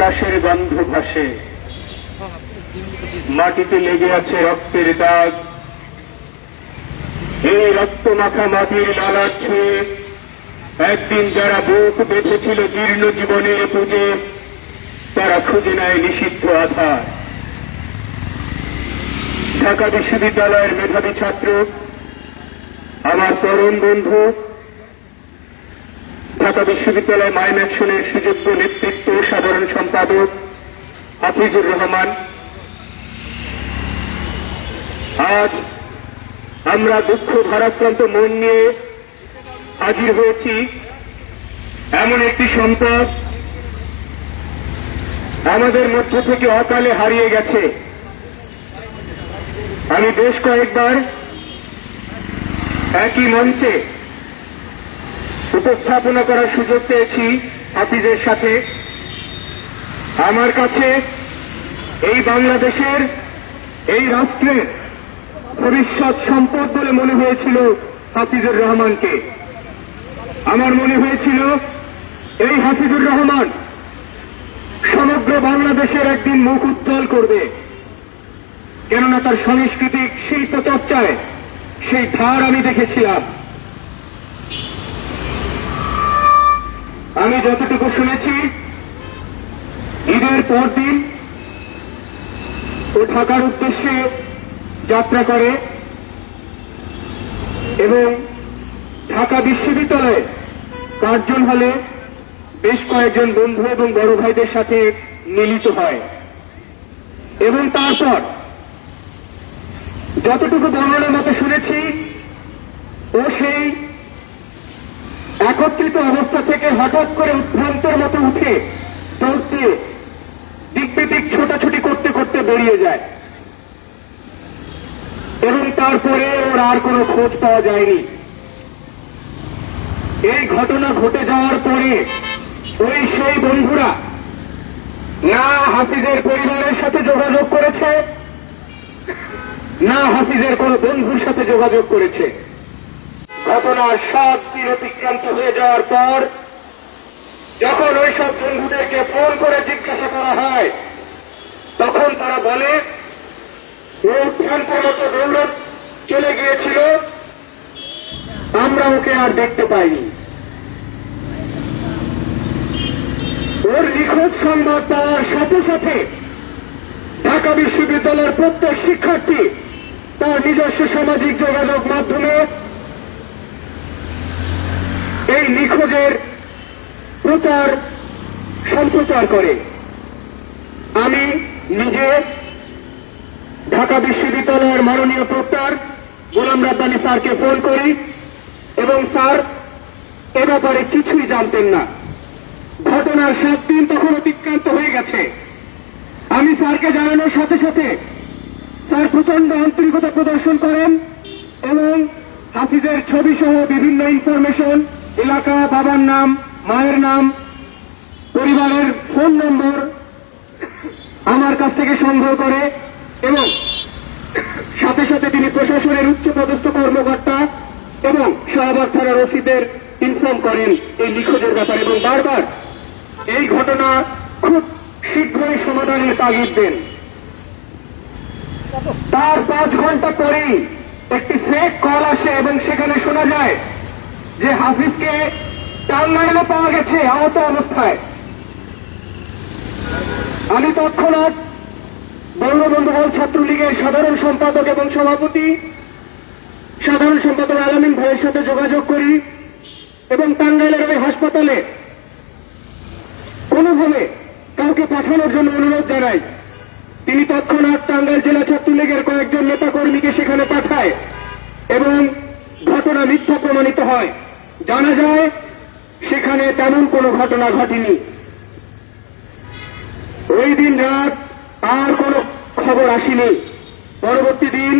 লাশের গন্ধ ভাসে, মাটিতে লেগে আছে রক্তের দাগ। এই রক্ত মাখা মাটির লালার ছুঁয়ে একদিন যারা বুক বেঁধেছিল জীর্ণ জীবনের পুজে, তারা খুঁজে নেয় নিষিদ্ধ আধার। ঢাকা বিশ্ববিদ্যালয়ের মেধাবী ছাত্র, আমার পরম বন্ধু, ঢাকা বিশ্ববিদ্যালয় মাইম অ্যাকশনের সুযোগ্য নেতৃত্ব সাধারণ সম্পাদক হাফিজুর রহমান। আজ আমরা দুঃখ ভারাক্রান্ত মন নিয়ে হাজির হয়েছি। এমন একটি সম্পদ আমাদের মধ্য থেকে অকালে হারিয়ে গেছে। আমি বেশ কয়েকবার একই মঞ্চে উপস্থাপনা করার সুযোগ পেয়েছি হাফিজের সাথে। আমার কাছে এই বাংলাদেশের, এই রাষ্ট্রের ভবিষ্যৎ সম্পদ বলে মনে হয়েছিল হাফিজুর রহমানকে। আমার মনে হয়েছিল এই হাফিজুর রহমান সমগ্র বাংলাদেশের একদিন মুখ উজ্জ্বল করবে, কেননা তার সাংস্কৃতিক শিল্প চর্চায় সেই ধার আমি দেখেছিলাম। আমি যতটুকু শুনেছি, ঈদের পরদিন ও ঢাকার উদ্দেশ্যে যাত্রা করে এবং ঢাকা বিশ্ববিদ্যালয়ে কার্জন হলে বেশ কয়েকজন বন্ধু এবং বড় ভাইদের সাথে মিলিত হয় এবং তারপর যতটুকু বর্ণনার মতো শুনেছি, ও সেই একত্রিত অবস্থা থেকে হঠাৎ করে উদ্ভ্রান্তের মতো উঠে দৌড়তে দিক বিদিক ছোটাছুটি করতে করতে বেরিয়ে যায় এবং তারপরে ওর আর কোনো খোঁজ পাওয়া যায়নি। এই ঘটনা ঘটে যাওয়ার পরে ওই সেই বন্ধুরা না হাফিজের পরিবারের সাথে যোগাযোগ করেছে, না হাফিজের কোন বন্ধুর সাথে যোগাযোগ করেছে। ঘটনার 7 দিন অতিক্রান্ত হয়ে যাওয়ার পর যখন ওই সব বন্ধুদেরকে ফোন করে জিজ্ঞাসা করা হয়, তখন তারা বলে ও উদ্ভ্রান্তের মতো দৌড় চলে গিয়েছিল, আমরা ওকে আর দেখতে পাইনি। ওর নিখোঁজ সংবাদ পাওয়ার সাথে সাথে ঢাকা বিশ্ববিদ্যালয়ের প্রত্যেক শিক্ষার্থী তার নিজস্ব সামাজিক যোগাযোগ মাধ্যমে এই নিখোঁজের প্রচার সম্প্রচার করে। আমি নিজে ঢাকা বিশ্ববিদ্যালয়ের মাননীয় প্রক্টর গোলাম রাব্বানী স্যারকে ফোন করি এবং স্যার এ ব্যাপারে কিছুই জানতেন না। ঘটনার 7 দিন তখন অতিক্রান্ত হয়ে গেছে। আমি স্যারকে জানানোর সাথে সাথে স্যার প্রচন্ড আন্তরিকতা প্রদর্শন করেন এবং হাফিজের ছবি সহ বিভিন্ন ইনফরমেশন, এলাকা, বাবার নাম, মায়ের নাম, পরিবারের ফোন নম্বর আমার কাছ থেকে সংগ্রহ করে এবং সাথে সাথে তিনি প্রশাসনের উচ্চপদস্থ কর্মকর্তা এবং শাহবাগ থানার ওসিদের ইনফর্ম করেন এই নিখোঁজের ব্যাপারে এবং বারবার এই ঘটনা খুব শীঘ্রই সমাধানের তাগিদ দেন। তার 5 ঘন্টা পরেই একটি ফেক কল আসে এবং সেখানে শোনা যায় যে হাফিজকে টাঙ্গাইলে পাওয়া গেছে আহত অবস্থায়। আমি তৎক্ষণাৎ বঙ্গবন্ধু ছাত্রলীগের সাধারণ সম্পাদক এবং সভাপতি সাধারণ সম্পাদক আলামিন ভাইয়ের সাথে যোগাযোগ করি এবং টাঙ্গাইলের ওই হাসপাতালে কোনোভাবে কাউকে পাঠানোর জন্য অনুরোধ জানাই। তিনি তৎক্ষণাৎ টাঙ্গাইল জেলা ছাত্রলীগের কয়েকজন নেতাকর্মীকে সেখানে পাঠায় এবং ঘটনা মিথ্যা প্রমাণিত হয়। জানা যায় সেখানে তেমন কোনো ঘটনা ঘটেনি। ওই দিন রাত আর কোনো খবর আসেনি। পরবর্তী দিন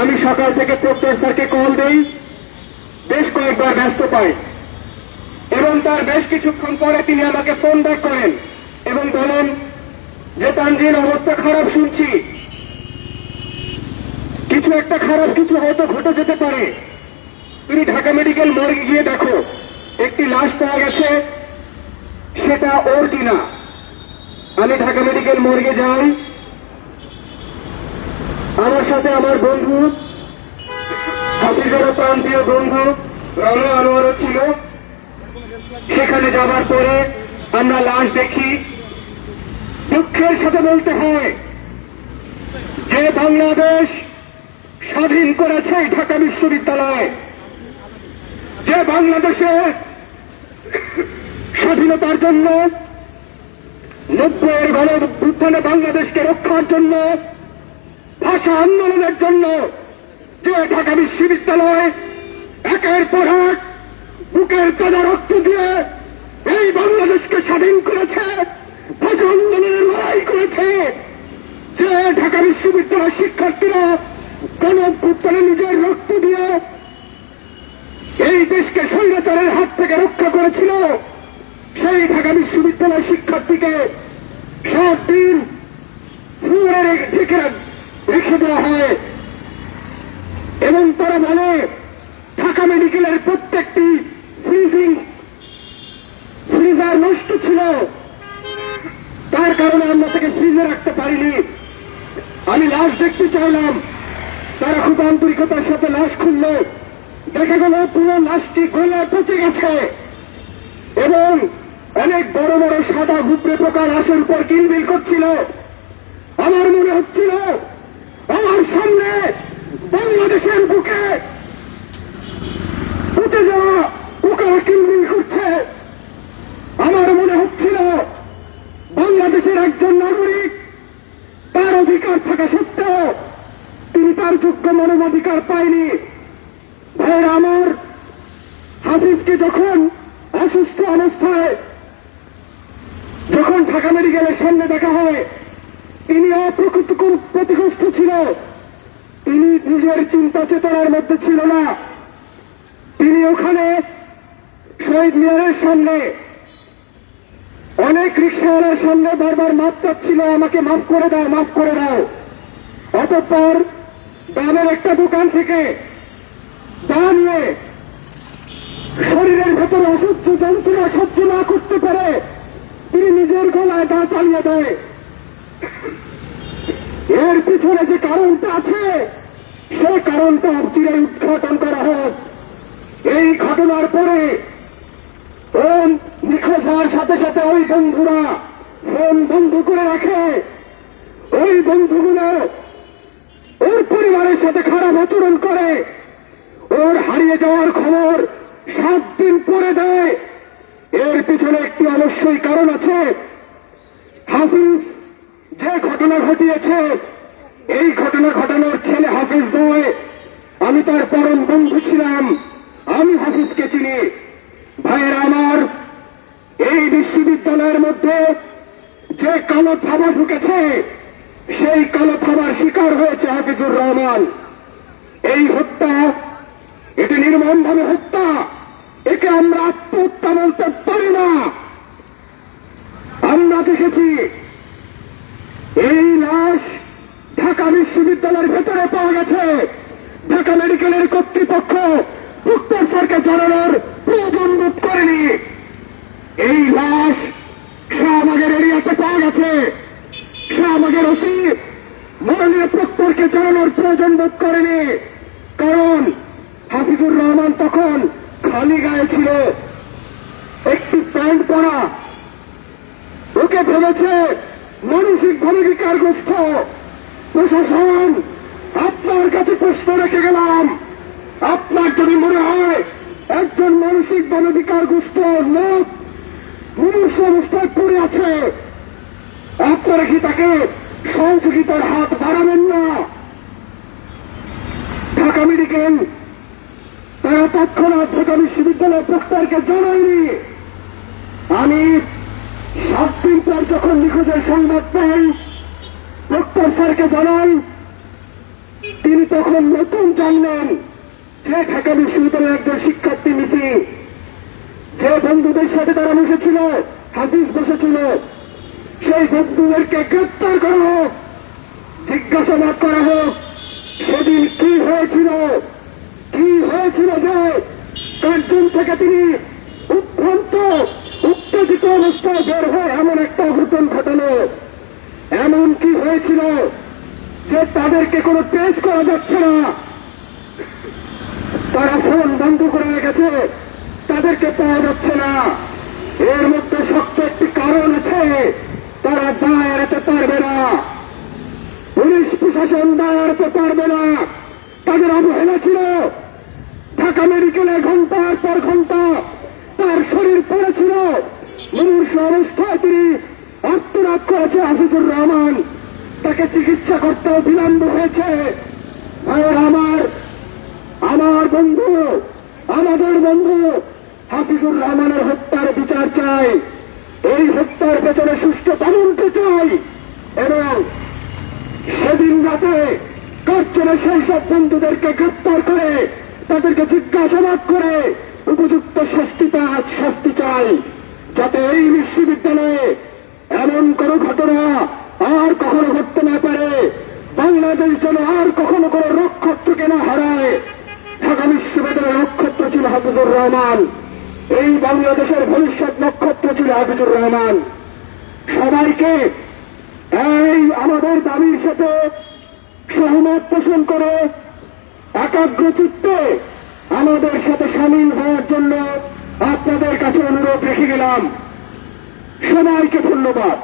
আমি সকাল থেকে প্রক্টর স্যারকে কল দেই, বেশ কয়েকবার ব্যস্ত পাই এবং তার বেশ কিছুক্ষণ পরে তিনি আমাকে ফোন ব্যাক করেন এবং বলেন যে তানজির অবস্থা খারাপ শুনছি, কিছু একটা খারাপ কিছু হয়তো ঘটে যেতে পারে, তুমি ঢাকা মেডিকেল মর্গে গিয়ে দেখো একটি লাশ পাওয়া গেছে, সেটা ওর কিনা। আমি ঢাকা মেডিকেল মর্গে যাই। আমার সাথে আমার বন্ধু, হাফিজের প্রান্তীয় বন্ধু রানা আনোয়ারও ছিল। সেখানে যাবার পরে আমরা লাশ দেখি। দুঃখের সাথে বলতে হয় যে বাংলাদেশ স্বাধীন করেছে ঢাকা বিশ্ববিদ্যালয়, যে বাংলাদেশে স্বাধীনতার জন্য 90-এর গণঅভ্যুত্থানে বাংলাদেশকে রক্ষার জন্য, ভাষা আন্দোলনের জন্য যে ঢাকা বিশ্ববিদ্যালয় একের পর এক বুকের তাজা রক্ত দিয়ে এই বাংলাদেশকে স্বাধীন করেছে, ভাষা আন্দোলনের লড়াই করেছে, যে ঢাকা বিশ্ববিদ্যালয়ের শিক্ষার্থীরা গণঅভ্যুত্থানে নিজের রক্ত দিয়ে এই দেশকে স্বৈরাচারের হাত থেকে রক্ষা করেছিল, সেই ঢাকা বিশ্ববিদ্যালয়ের শিক্ষার্থীকে 7 দিন ফুয়ারে রেখে দেওয়া হয় এবং তারা বলে ঢাকা মেডিকেলের প্রত্যেকটি ফ্রিজার নষ্ট ছিল, তার কারণে আমরা তাকে ফ্রিজে রাখতে পারিনি। আমি লাশ দেখতে চাইলাম, তারা খুব আন্তরিকতার সাথে লাশ খুলল। দেখা গেল পুরো লাশটি গলে পচে গেছে এবং অনেক বড় বড় সাদা ঘুপড়ে পোকা লাশের উপর কিলবিল করছিল। আমার মনে হচ্ছিল আমার সামনে বাংলাদেশের বুকে পচে যাওয়া পোকা কিলবিল করছে। আমার মনে হচ্ছিল বাংলাদেশের একজন নাগরিক, তার অধিকার থাকা সত্ত্বেও তিনি তার যোগ্য মানবাধিকার পায়নি। ভাইয়েরা আমার, হাফিজকে যখন অসুস্থ অবস্থায় যখন ঢাকা মেডিকেলের সামনে দেখা হয়, তিনি ক্ষতিগ্রস্ত ছিল, তিনি নিজের চিন্তা চেতনার মধ্যে ছিল না। তিনি ওখানে শহীদ মিনারের সামনে অনেক রিক্সাওয়ালার সামনে বারবার মাপ চাচ্ছিল, আমাকে মাফ করে দাও, মাফ করে দাও। অতঃপর গ্রামের একটা দোকান থেকে দা নিয়ে শরীরের ভেতরে অসহ্য যন্ত্রণা সহ্য না করতে পারে তিনি নিজের গলায় দা চালিয়ে দেয়। এর পিছনে যে কারণটা আছে সেই কারণটা চিরে উদ্ঘাটন করা হোক। এই ঘটনার পরে ফোন নিখোঁজ হওয়ার সাথে সাথে ওই বন্ধুরা ফোন বন্ধ করে রাখে। ওই বন্ধুগুলো ওর পরিবারের সাথে খারাপ আচরণ করে, ওর হারিয়ে যাওয়ার খবর 7 দিন পরে দেয়। এর পিছনে একটি অবশ্যই কারণ আছে। হাফিজ যে ঘটনা ঘটিয়েছে, এই ঘটনা ঘটানোর ছেলে হাফিজ নয়, আমি তার পরম বন্ধু ছিলাম, আমি হাফিজকে চিনি। ভাইয়েরা আমার, এই বিশ্ববিদ্যালয়ের মধ্যে যে কালো থাবা ঢুকেছে, সেই কালো থাবার শিকার হয়েছে হাফিজুর রহমান। এই হত্যা, এটি নির্মমভাবে হত্যা, একে আমরা আত্মহত্যা বলতে পারি না। আমরা দেখেছি এই লাশ ঢাকা বিশ্ববিদ্যালয়ের ভেতরে পাওয়া গেছে। ঢাকা মেডিকেলের কর্তৃপক্ষ উত্তর স্যারকে জানানোর প্রয়োজন বোধ করেনি। এই লাশ শাহবাগের এরিয়াতে পাওয়া গেছে। শাহবাগের ওসি মাননীয় প্রক্টরকে জানানোর প্রয়োজন বোধ করেনি, কারণ হাফিজুর রহমান তখন খালি গায়ে ছিল, একটি প্যান্ট পরা। ওকে ভেবেছে মানসিকভাবে বিকারগ্রস্ত। প্রশাসন, আপনার কাছে প্রশ্ন রেখে গেলাম, আপনার যদি মনে হয় একজন মানসিকভাবে বিকারগ্রস্ত লোক মুমূর্ষু অবস্থায় পড়ে আছে, আপনারা কি তাকে সহযোগিতার হাত বাড়াবেন না? ঢাকা মেডিকেল তারা তৎক্ষণাৎ ঢাকা বিশ্ববিদ্যালয় প্রক্টরকে জানায়নি। আমি 7 দিন পর যখন নিখোঁজের সংবাদ পাই, প্রক্টর স্যারকে জানাই, তিনি তখন নতুন জানলেন যে ঢাকা বিশ্ববিদ্যালয়ের একজন শিক্ষার্থী মিসিং। যে বন্ধুদের সাথে তারা বসেছিল, হাফিজ বসেছিল, সেই বন্ধুদেরকে গ্রেপ্তার করা হোক, জিজ্ঞাসাবাদ করা হোক, সেদিন কি হয়েছিল যে কার্জন থেকে তিনি উৎভ্রান্ত উত্তেজিত অবস্থায় বের হয়ে এমন একটা অঘটন ঘটালো। তাদেরকে কোনো ট্রেস করা যাচ্ছে না, তারা ফোন বন্ধ করে রেখেছে, তাদেরকে পাওয়া যাচ্ছে না। এর মধ্যে শক্ত একটি কারণ আছে, তারা দায় এড়াতে পারবে না, পুলিশ প্রশাসন দায় এড়াতে পারবে না। তাদের অবহেলা ছিল। ঢাকা মেডিকেলে ঘন্টার পর ঘন্টা তার শরীর পড়েছিল, মুমূর্ষু অবস্থায় তিনি আত্মনাদ করেছে হাফিজুর রহমান, তাকে চিকিৎসা করতেও বিলম্ব হয়েছে। আর আমার বন্ধু, আমাদের বন্ধু হাফিজুর রহমানের হত্যার বিচার চাই, এই হত্যার পেছনে সুষ্ঠু তদন্ত চাই, এবং সেদিন রাতে কার্যনে সেই সব বন্ধুদেরকে গ্রেপ্তার করে তাদেরকে জিজ্ঞাসাবাদ করে উপযুক্ত শাস্তি চাই, যাতে এই বিশ্ববিদ্যালয়ে এমন কোন ঘটনা আর কখনো ঘটতে না পারে। বাংলাদেশ যেন আর কখনো কোনো নক্ষত্রকে না হারায়। ঢাকা বিশ্ববিদ্যালয়ের নক্ষত্র ছিল হাফিজুর রহমান, এই বাংলাদেশের ভবিষ্যৎ নক্ষত্র ছিল হাফিজুর রহমান। সবাইকে এই আমাদের দাবির সাথে সহমত পোষণ করে একাগ্র চিত্তে আমাদের সাথে সামিল হওয়ার জন্য আপনাদের কাছে অনুরোধ রেখে গেলাম। সবাইকে ধন্যবাদ।